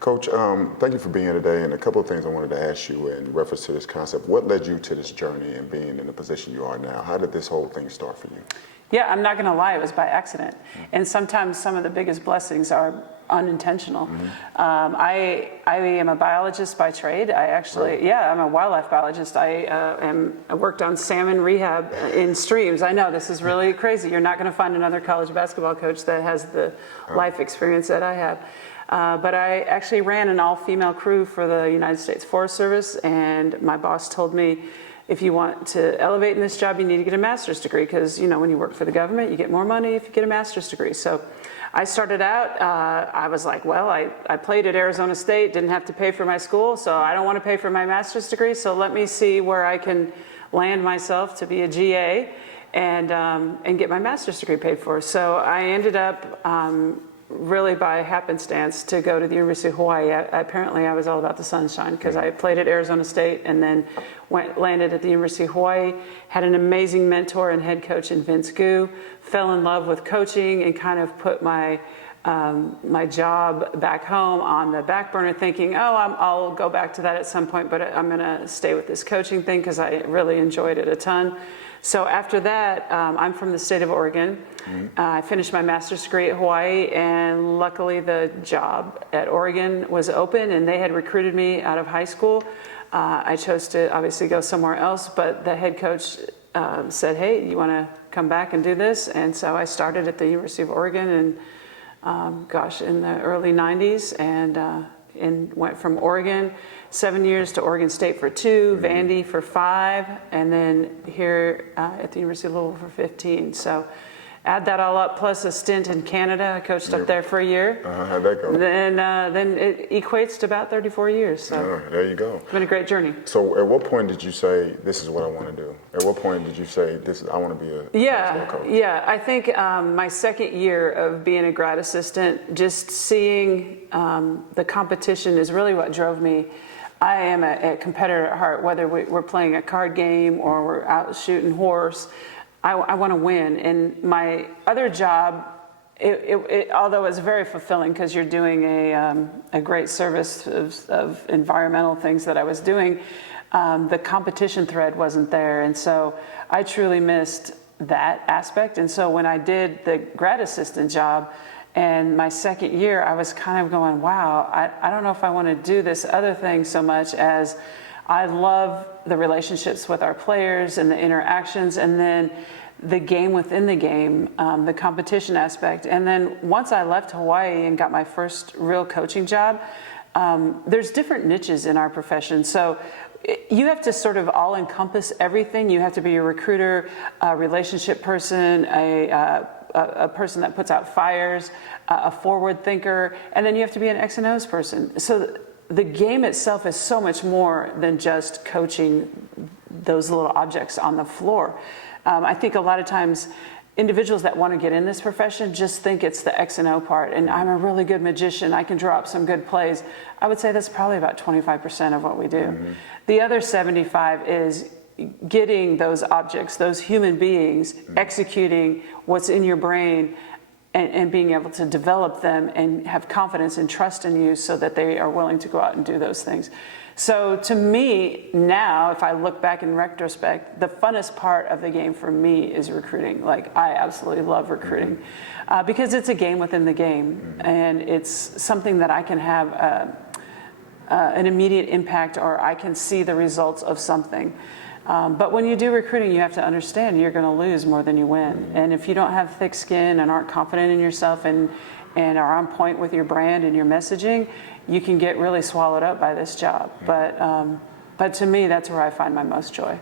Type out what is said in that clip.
Coach, thank you for being here today. And a couple of things I wanted to ask you in reference to this concept. What led you to this journey and being in the position you are now? How did this whole thing start for you? Yeah, I'm not going to lie, it was by accident. And sometimes some of the biggest blessings are unintentional. I am a biologist by trade. I'm a wildlife biologist. I worked on salmon rehab in streams. I know this is really crazy. You're not going to find another college basketball coach that has the life experience that I have. But I actually ran an all-female crew for the United States Forest Service, and my boss told me, if you want to elevate in this job, you need to get a master's degree, because, you know, when you work for the government, you get more money if you get a master's degree. So I started out, I was like, well, I played at Arizona State, didn't have to pay for my school, so I don't want to pay for my master's degree, so let me see where I can land myself to be a GA and get my master's degree paid for. So I ended up really by happenstance to go to the University of Hawaii. Apparently I was all about the sunshine, because I played at Arizona State and then landed at the University of Hawaii, had an amazing mentor and head coach in Vince Gu, fell in love with coaching and kind of put my job back home on the back burner, thinking, I'll go back to that at some point, but I'm going to stay with this coaching thing because I really enjoyed it a ton. So after that, I'm from the state of Oregon. I finished my master's degree at Hawaii, and luckily the job at Oregon was open, and they had recruited me out of high school. I chose to obviously go somewhere else, but the head coach said, hey, you want to come back and do this? And so I started at the University of Oregon in the early 90s, and went from Oregon 7 years to Oregon State for 2, Vandy for 5, and then here at the University of Louisville for 15. So add that all up, plus a stint in Canada. I coached up there for a year. How'd that go? Then it equates to about 34 years. So there you go. It's been a great journey. So at what point did you say, this is what I want to do? At what point did you say, I want to be a basketball coach? Yeah. I think my second year of being a grad assistant, just seeing the competition is really what drove me. I am a competitor at heart, whether we're playing a card game or we're out shooting horse. I want to win. And my other job, although it's very fulfilling because you're doing a great service of environmental things that I was doing, the competition thread wasn't there. And so I truly missed that aspect. And so when I did the grad assistant job, and my second year, I was kind of going, wow, I don't know if I want to do this other thing so much, as I love the relationships with our players and the interactions, and then the game within the game, the competition aspect. And then once I left Hawaii and got my first real coaching job, there's different niches in our profession. So you have to sort of all encompass everything. You have to be a recruiter, a relationship person, a person that puts out fires, a forward thinker, and then you have to be an X and O's person. So the game itself is so much more than just coaching those little objects on the floor. I think a lot of times individuals that want to get in this profession just think it's the X and O part, and I'm a really good magician, I can draw up some good plays. I would say that's probably about 25% of what we do. The other 75 is getting those objects, those human beings, executing what's in your brain, and being able to develop them and have confidence and trust in you so that they are willing to go out and do those things. So to me now, if I look back in retrospect, the funnest part of the game for me is recruiting. Like, I absolutely love recruiting because it's a game within the game, and it's something that I can have an immediate impact, or I can see the results of something. But when you do recruiting, you have to understand you're going to lose more than you win. And if you don't have thick skin and aren't confident in yourself and are on point with your brand and your messaging, you can get really swallowed up by this job. But to me, that's where I find my most joy.